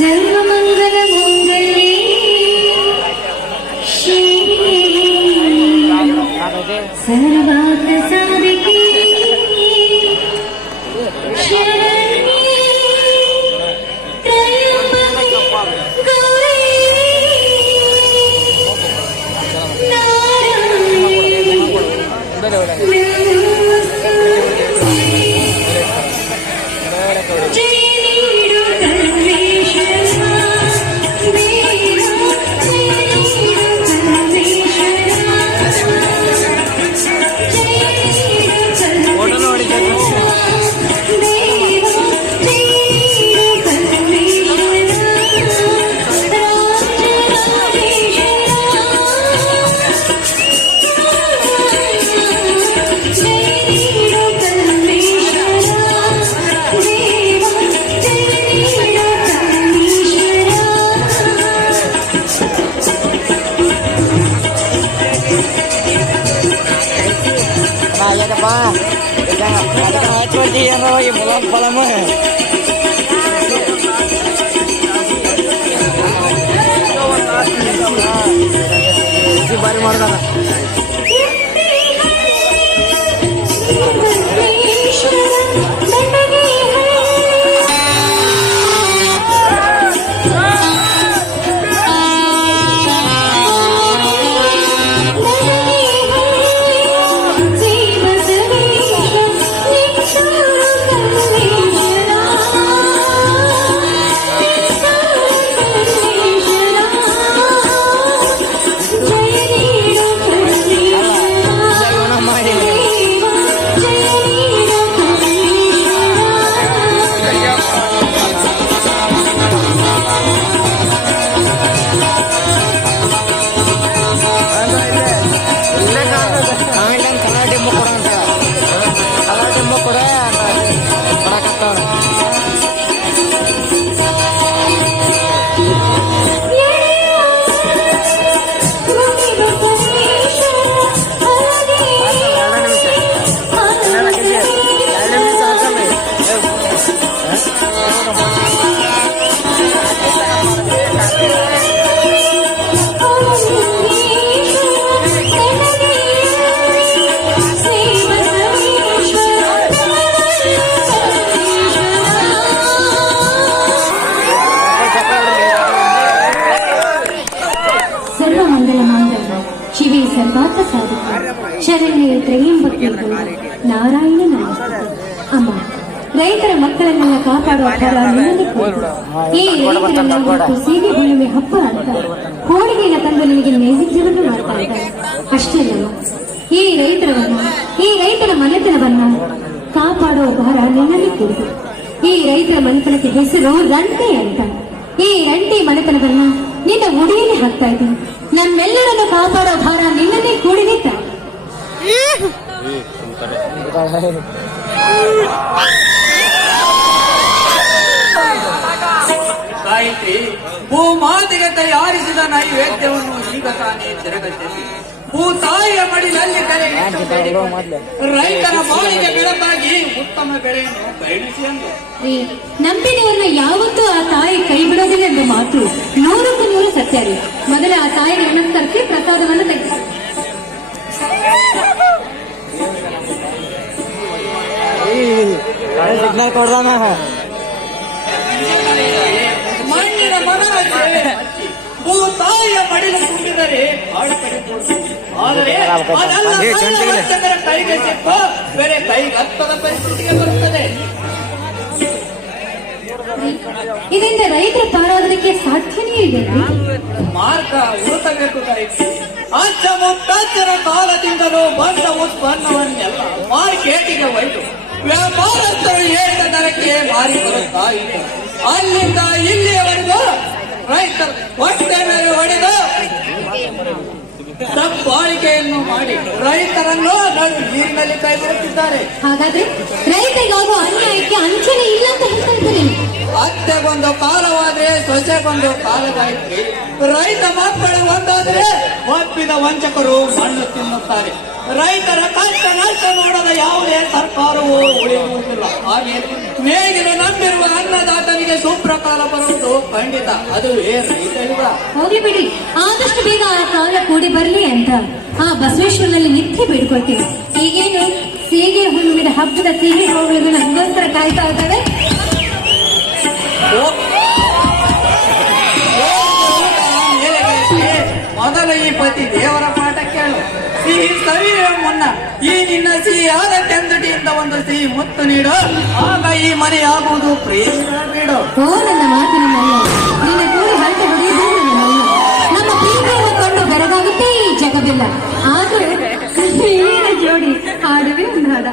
ಸರ್ವಮಂಗಲಮಂಗಲ್ಯೇ ಶಿವೆ ಸರ್ವಾರ್ಥ ಸಾಧಿಕೆ ಶರಣ್ಯೇ ತ್ರಯಂಬಕೆ ಗೌರಿ ನಾರಾಯಣಿ ಬಾರಿ ಮಾಡ್ದಾನ ಶಿವೆ ಸರ್ವಾರ್ಥ ಸಾಧಿಕೆ ಶರಣ್ಯೇ ತ್ರಯಂಬಕೆ ನಾರಾಯಣ ನಮಸ್ತೆ. ಅಮ್ಮ, ರೈತರ ಮಕ್ಕಳನ್ನೆಲ್ಲ ಕಾಪಾಡುವ ಫಲ ನಿನ್ನಲ್ಲಿ ಕೊಡು. ಈ ರೈತರನ್ನ ಇವತ್ತು ಸೀಗೆ ಹುಣ್ಣಿಮೆ ಹಬ್ಬ ಅಂತ ಹೋಳಿಗೆನ ತಂದು ನಿನಗೆ ನೈವೇದ್ಯವನ್ನು ಮಾಡ್ತಾ ಇದ್ದಾರೆ. ಅಷ್ಟೇ ಅಲ್ಲ, ಈ ರೈತರ ಮನೆತನವನ್ನ ಕಾಪಾಡುವ ಭಾರ ನಿನ್ನಲ್ಲಿ ಕೊಡು. ಈ ರೈತರ ಮನೆತನಕ್ಕೆ ಹೆಸರು ರಂಟೆ ಅಂತ. ಈ ರಂಟೆ ಮನೆತನವನ್ನ ನಿನ್ನ ಉಡಿಯಲ್ಲಿ ಹಾಕ್ತಾ ಇದ್ದೀನಿ. ನಮ್ಮೆಲ್ಲರನ್ನು ಕಾಪಾಡೋ ಭಾರ ನಿನ್ನನ್ನೇ ಕೂಡಿನಿತ್ತ. ಗಾಯತ್ರಿ, ಭೂಮಾತೆಗೆ ತಯಾರಿಸಿದ ನೈವೇದ್ಯವನ್ನು ಈಗ ತಾನೇ ತಿರಗಟ್ಟಿಸಿ ಭೂತಾಯಿಯ ಮಡಿಲಲ್ಲಿ ಕರೆ ರೈತರ ಬಾಳಿಗೆ ಬೆಳಕಾಗಿ ಉತ್ತಮ ಬೆಳೆಯನ್ನು ಬಯಲಿಸಿ ಎಂದು ನಂಬಿದವರನ್ನ ಯಾವತ್ತೂ ಆ ತಾಯಿ ಕೈ ಬಿಡೋದಿಲ್ಲ ಎಂಬ ಮಾತು 100ಕ್ಕೆ 100 ಸತ್ಯ ರೀ. ಮೊದಲ ಆ ತಾಯಿಗೆ ನಮಸ್ಕರಿಸಿ ಪ್ರಸಾದವನ್ನು ತೆಗೆದು ಮಣ್ಣಿನ ಮನ ಭೂತಾಯಿಯ ಮಡಿಲು ತುಂಬಿದರೆ ಆದರೆ ಅದೆಲ್ಲ ಕೈಗೆ ಸಿಕ್ಕ ಬೇರೆ ಕೈಗತ್ತದ ಪರಿಸ್ಥಿತಿಗೆ ಬರುತ್ತದೆ. ಇದರಿಂದ ರೈತರ ಪಾರಾಗೋದಕ್ಕೆ ಸಾಧ್ಯನೇ ಇದೆ. ಮಾರ್ಗ ಹುಡುಕಬೇಕು ಗಾಯತ್ರಿ. ಅಚ್ಚ ಮುತ್ತಜ್ಜರ ಕಾಲದಿಂದಲೂ ಬಂದ ಉತ್ಪನ್ನವನ್ನೆಲ್ಲ ಮಾರ್ಕೆಟಿಗೆ ಒಯ್ದು ವ್ಯಾಪಾರಸ್ಥರು ಏಕ ದರಕ್ಕೆ ಮಾರಿ ಬರುತ್ತಾ ಇದೆ. ಅಲ್ಲಿಂದ ಇಲ್ಲಿಯವರೆಗೂ ರೈತರು ಹೊಟ್ಟೆ ಮೇಲೆ ಹೊಡೆದು ದಬ್ಬಾಳಿಕೆಯನ್ನು ಮಾಡಿ ರೈತರನ್ನು ನೀರಿನಲ್ಲಿ ಕೈ ಬಿಡುತ್ತಿದ್ದಾರೆ. ಹಾಗಾದ್ರೆ ರೈತರಿಗಾಗುವ ಅನ್ಯಾಯಕ್ಕೆ ಅಂಚನೆ ಇಲ್ಲ ಅಂತ ಹೇಳ್ತಾ ಇದ್ದಾರೆ. ಅತ್ತೆಗೊಂದು ಕಾಲವಾದ್ರೆ ಸೊಸೆಗೊಂದು ಕಾಲ ಗಾಯತ್ರಿ. ರೈತ ಮಕ್ಕಳು ಒಂದಾದ್ರೆ ಒಪ್ಪಿದ ವಂಚಕರು ಮಣ್ಣು ತಿನ್ನುತ್ತಾರೆ. ರೈತರ ಕಷ್ಟ ನಷ್ಟ ನೋಡದ ಯಾವುದೇ ಸರ್ಕಾರವೂ ಉಳಿಯುವುದಿಲ್ಲ. ಹಾಗೆ ನೇಗಿಲು ನಂಬಿರುವ ಅನ್ನದಾತನಿಗೆ ಸುಪ್ರಕ ಕಾಲ ಬರುವುದು ಖಂಡಿತ. ಅದುವೇ ರೈತ ಯುಗ. ಹೋಗ್ಲಿ ಬಿಡಿ, ಆದಷ್ಟು ಬೇಗ ಆ ಕಾಲ ಕೂಡಿ ಬರ್ಲಿ ಅಂತ ಆ ಬಸವೇಶ್ವರನಲ್ಲಿ ನಿತ್ಯ ಬೇಡ್ಕೊಳ್ತೀನಿ. ಈಗೇನು ಸೀಗೆ ಹುಣ್ಣಿಮೆದ ಹಬ್ಬದ ಸಿಹಿ ಹೋಗುವುದು ನನಗೋಸ್ಕರ ಕಾಯ್ತಾ ಇದ್ದಾವೆ. ಮೊದಲು ಈ ಪತಿ ದೇವರ ಪಾಠ ಕೇಳು. ಸಿಹಿ ಸವಿಯುವ ಮುನ್ನ ಈ ನಿನ್ನ ಸಿಹಿಯಾದ ಕೆಂದುಟಿಯಿಂದ ಒಂದು ಸಿಹಿ ಮುತ್ತು ನೀಡು. ಆಗ ಈ ಮನೆಯಾಗುವುದು ಪ್ರೇಮ ಬೀಡು. ಓ ನನ್ನ ಮಾತಿನಲ್ಲ, ನಿನ್ನ ಕೂಡಿ ಹರಟೆ ಹೊಡೆಯುವುದು ನನ್ನಲ್ಲ. ನಮ್ಮ ಪ್ರೀತಿಯನ್ನು ಕಂಡು ಬೆರಗಾಗುತ್ತೆ ಈ ಜಗವಿಲ್ಲ. ಆದ್ರೂ ಜೋಡಿ ಹಾಡುವೆ ಒಂದು ಹಾಡ.